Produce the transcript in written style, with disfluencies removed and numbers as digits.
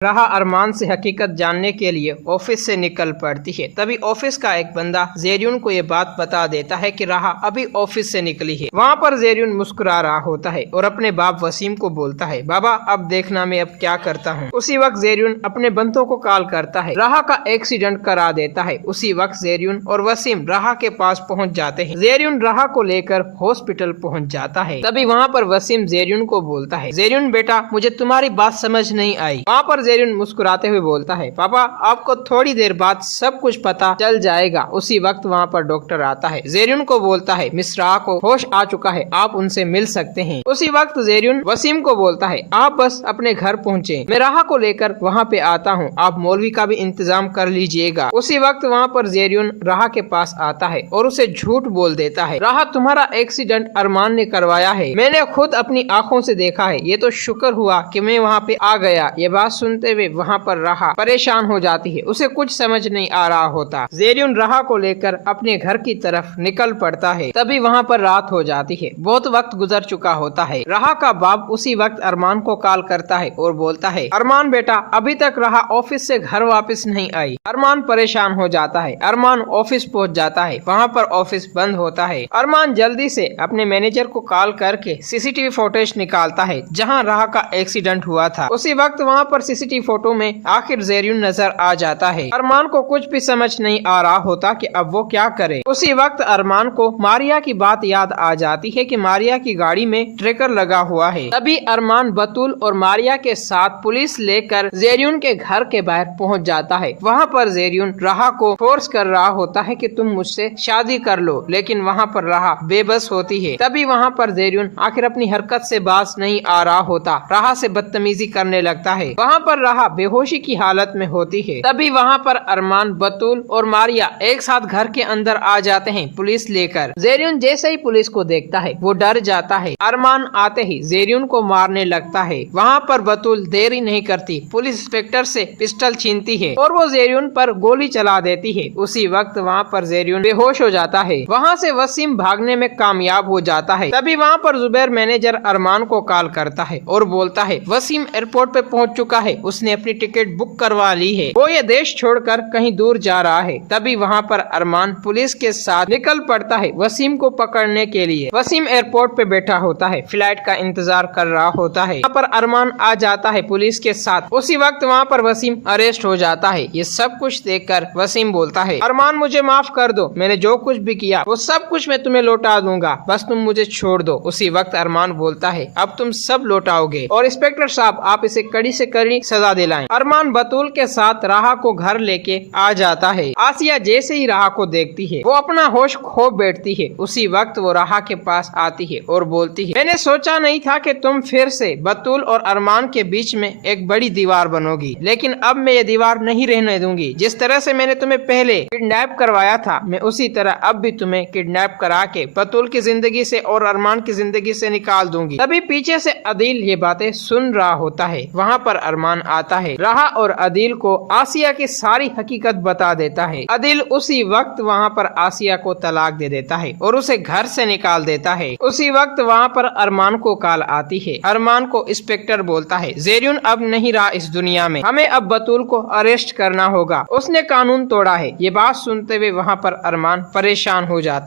राह अरमान से हकीकत जानने के लिए ऑफिस से निकल पड़ती है। तभी ऑफिस का एक बंदा जेरियुन को ये बात बता देता है कि राह अभी ऑफिस से निकली है। वहाँ पर जेरियुन मुस्कुरा रहा होता है और अपने बाप वसीम को बोलता है, बाबा अब देखना मैं अब क्या करता हूँ। उसी वक्त जेरियुन अपने बंदों को कॉल करता है, राह का एक्सीडेंट करा देता है। उसी वक्त जेरियुन और वसीम राह के पास पहुँच जाते हैं। जेरियुन राह को लेकर हॉस्पिटल पहुँच जाता है। तभी वहाँ पर वसीम जेरियुन को बोलता है, जेरियुन बेटा मुझे तुम्हारी बात समझ नहीं आई। वहाँ पर जेरियुन मुस्कुराते हुए बोलता है, पापा आपको थोड़ी देर बाद सब कुछ पता चल जाएगा। उसी वक्त वहाँ पर डॉक्टर आता है। जेरियुन को बोलता है, मिस राह को होश आ चुका है, आप उनसे मिल सकते हैं। उसी वक्त जेरियुन वसीम को बोलता है, आप बस अपने घर पहुँचे, मैं राह को लेकर वहाँ पे आता हूँ, आप मौलवी का भी इंतजाम कर लीजिएगा। उसी वक्त वहाँ पर जेरियुन राह के पास आता है और उसे झूठ बोल देता है, राह तुम्हारा एक्सीडेंट अरमान ने करवाया है, मैंने खुद अपनी आँखों से देखा है, ये तो शुक्र हुआ कि मैं वहाँ पे आ गया। ये बात सुनते हुए वहाँ पर राह परेशान हो जाती है, उसे कुछ समझ नहीं आ रहा होता। जेरियुन राह को लेकर अपने घर की तरफ निकल पड़ता है। तभी वहाँ पर रात हो जाती है, बहुत वक्त गुजर चुका होता है। राह का बाप उसी वक्त अरमान को कॉल करता है और बोलता है, अरमान बेटा अभी तक राह ऑफिस से घर वापस नहीं आई। अरमान परेशान हो जाता है। अरमान ऑफिस पहुँच जाता है, वहाँ पर ऑफिस बंद होता है। अरमान जल्दी से अपने मैनेजर को कॉल करके सीसीटीवी फुटेज निकालता है जहाँ राह का एक्सीडेंट हुआ था। उसी वक्त वहाँ पर सीसीटीवी फोटो में आखिर जेरियुन नजर आ जाता है। अरमान को कुछ भी समझ नहीं आ रहा होता कि अब वो क्या करे। उसी वक्त अरमान को मारिया की बात याद आ जाती है कि मारिया की गाड़ी में ट्रैकर लगा हुआ है। तभी अरमान बतूल और मारिया के साथ पुलिस लेकर जेरियुन के घर के बाहर पहुंच जाता है। वहां पर जेरियुन राह को फोर्स कर रहा होता है कि तुम मुझसे शादी कर लो, लेकिन वहां पर राह बेबस होती है। तभी वहां पर जेरियुन आखिर अपनी हरकत से बाज नहीं आ रहा होता, राह से बदतमीजी करने लगता है। वहाँ पर राह बेहोशी की हालत में होती है। तभी वहाँ पर अरमान, बतूल और मारिया एक साथ घर के अंदर आ जाते हैं पुलिस लेकर। जेरियुन जैसे ही पुलिस को देखता है वो डर जाता है। अरमान आते ही जेरियुन को मारने लगता है। वहाँ पर बतूल देरी नहीं करती, पुलिस इंस्पेक्टर से पिस्टल छीनती है और वो जेरियुन पर गोली चला देती है। उसी वक्त वहाँ पर जेरियुन बेहोश हो जाता है। वहाँ से वसीम भागने में कामयाब हो जाता है। तभी वहाँ पर जुबैर मैनेजर अरमान को कॉल करता है और बोलता है, वसीम एयरपोर्ट पे पहुँच चुका है, उसने अपनी टिकट बुक करवा ली है, वो ये देश छोड़कर कहीं दूर जा रहा है। तभी वहाँ पर अरमान पुलिस के साथ निकल पड़ता है वसीम को पकड़ने के लिए। वसीम एयरपोर्ट पे बैठा होता है, फ्लाइट का इंतजार कर रहा होता है। वहाँ पर अरमान आ जाता है पुलिस के साथ। उसी वक्त वहाँ पर वसीम अरेस्ट हो जाता है। ये सब कुछ देखकर वसीम बोलता है, अरमान मुझे माफ कर दो, मैंने जो कुछ भी किया वो सब कुछ मैं तुम्हें लौटा दूंगा, बस तुम मुझे छोड़ दो। उसी वक्त अरमान बोलता है, अब तुम सब लौटाओगे और इंस्पेक्टर साहब आप इसे कड़ी से कड़ी सजा दिलाएं। अरमान बतूल के साथ राह को घर लेके आ जाता है। आसिया जैसे ही राह को देखती है वो अपना होश खो बैठती है। उसी वक्त वो राह के पास आती है और बोलती है, मैंने सोचा नहीं था कि तुम फिर से बतूल और अरमान के बीच में एक बड़ी दीवार बनोगी, लेकिन अब मैं ये दीवार नहीं रहने दूंगी। जिस तरह से मैंने तुम्हें पहले किडनैप करवाया था, मैं उसी तरह अब भी तुम्हें किडनैप करा के बतूल की जिंदगी से और अरमान की जिंदगी से निकाल दूंगी। तभी पीछे से अदील ये बातें सुन रहा होता है। वहाँ पर अरमान आता है, राह और अदील को आसिया की सारी हकीकत बता देता है। अदील उसी वक्त वहाँ पर आसिया को तलाक दे देता है और उसे घर से निकाल देता है। उसी वक्त वहाँ पर अरमान को कॉल आती है। अरमान को इंस्पेक्टर बोलता है, जेरियुन अब नहीं रहा इस दुनिया में, हमें अब बतूल को अरेस्ट करना होगा, उसने कानून तोड़ा है। ये बात सुनते हुए वहाँ पर अरमान परेशान हो जाता है।